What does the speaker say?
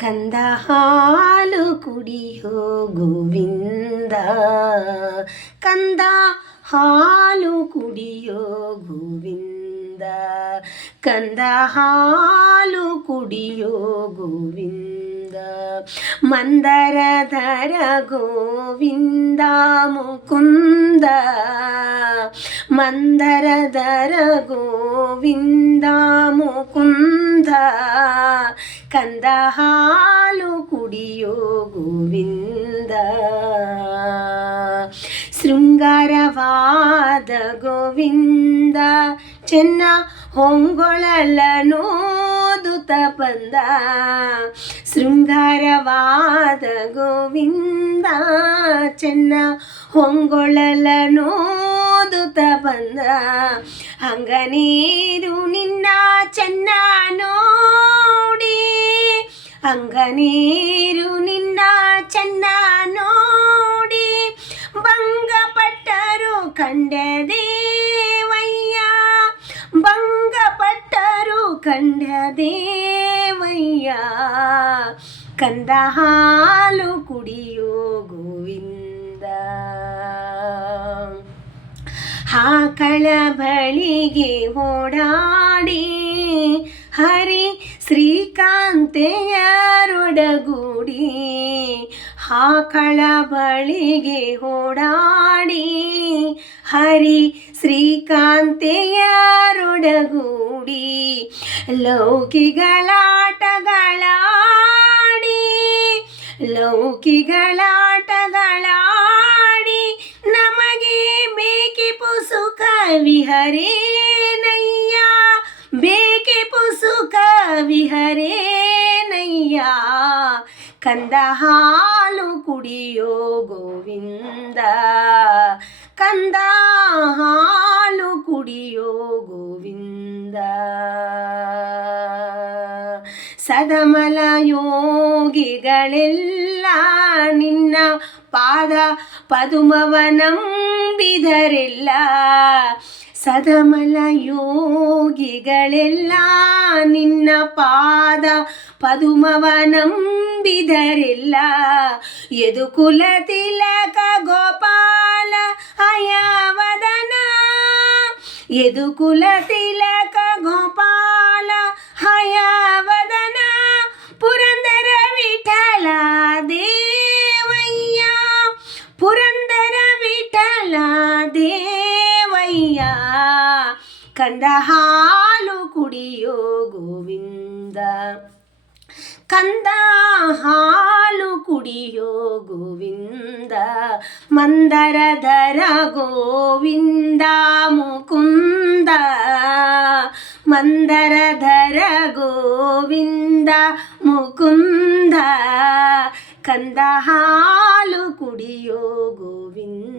ಕಂದ ಹಾಲು ಕುಡಿಯೋ ಗೋವಿಂದ, ಕಂದ ಹಾಲು ಕುಡಿಯೋ ಗೋವಿಂದ, ಕಂದ ಹಾಲು ಕುಡಿಯೋ ಗೋವಿಂದ. ಮಂದರಧರ ಗೋವಿಂದ ಮುಕುಂದ, ಮಂದರಧರ ಗೋವಿಂದ ಮುಕುಂದ, ಕಂದ ಹಾಲು ಕುಡಿಯೋ ಗೋವಿಂದ. ಶೃಂಗಾರವಾದ ಗೋವಿಂದ ಚೆನ್ನ ಹೊಂಗೊಳಲನೋದುತ ಬಂದ, ಶೃಂಗಾರವಾದ ಗೋವಿಂದ ಚೆನ್ನ ಹೊಂಗೊಳಲನೋದುತ ಬಂದ. ಅಂಗನೀರು ನಿನ್ನ ಚೆನ್ನ ನೋಡಿ, ಅಂಗನೀರು ನಿನ್ನ ಚೆನ್ನ ನೋಡಿ, ಭಂಗಪಟ್ಟರು ಕಂಡ ದೇವಯ್ಯ, ಭಂಗಪಟ್ಟರು ಕಂಡ ದೇವಯ್ಯ. ಕಂದ ಹಾಲು ಕುಡಿಯೋ ಗೋವಿಂದ. ಆಕಳ ಬಳಿಗೆ ಓಡಾಡಿ ಹರಿ ಶ್ರೀಕಾಂತೆಯರೊಡಗೂಡಿ, ಆಕಳ ಬಳಿಗೆ ಓಡಾಡಿ ಹರಿ ಶ್ರೀಕಾಂತೆಯರೊಡಗೂಡಿ, ಲೌಕಿಗಳಾಟಗಳಾಡಿ, ಲೌಕಿಗಳಾಟಗಳಾಡಿ, ನಮಗೆ ಬೇಕಿಪು ಸುಖ ವಿಹರೇನಯ್ಯ, ಬೇಕಿಪು ಸುಖ ವಿಹರೇನಯ್ಯ. ಕಂದ ಹಾಲು ಕುಡಿಯೋ ಗೋವಿಂದ, ಕಂದ ಹಾಲು ಕುಡಿಯೋ ಗೋವಿಂದ. ಸದಮಲ ಯೋಗಿಗಳೆಲ್ಲ ನಿನ್ನ ಪಾದ ಪದುಮವನಂಬಿದರೆಲ್ಲ, ಸದಮಲ ಯೋಗಿಗಳೆಲ್ಲ ನಿನ್ನ ಪಾದ ಪದುಮವನಂಬಿದರೆಲ್ಲ. ಯದುಕುಲ ತಿಲಕ ಗೋಪಾಲ ಹಯವದನ, ಯದುಕುಲ ತಿಲಕ ಗೋಪಾಲ ಹಯವದನ, ಪುರಂದರ ವಿಠಲ ದೇವಯ್ಯ, ಪುರಂದರ ವಿಠಲ ದೇವಯ್ಯ. ಕಂದ ಹಾಲು ಕುಡಿಯೋ ಗೋವಿಂದ, ಕಂದ ಹಾಲು ಕುಡಿಯೋ ಗೋವಿಂದ. ಮಂದರಧರ ಗೋವಿಂದ ಮುಕುಂದ, ಮಂದರಧರ ಗೋವಿಂದ ಮುಕುಂದ, ಕಂದ ಹಾಲು ಕುಡಿಯೋ ಗೋವಿಂದ.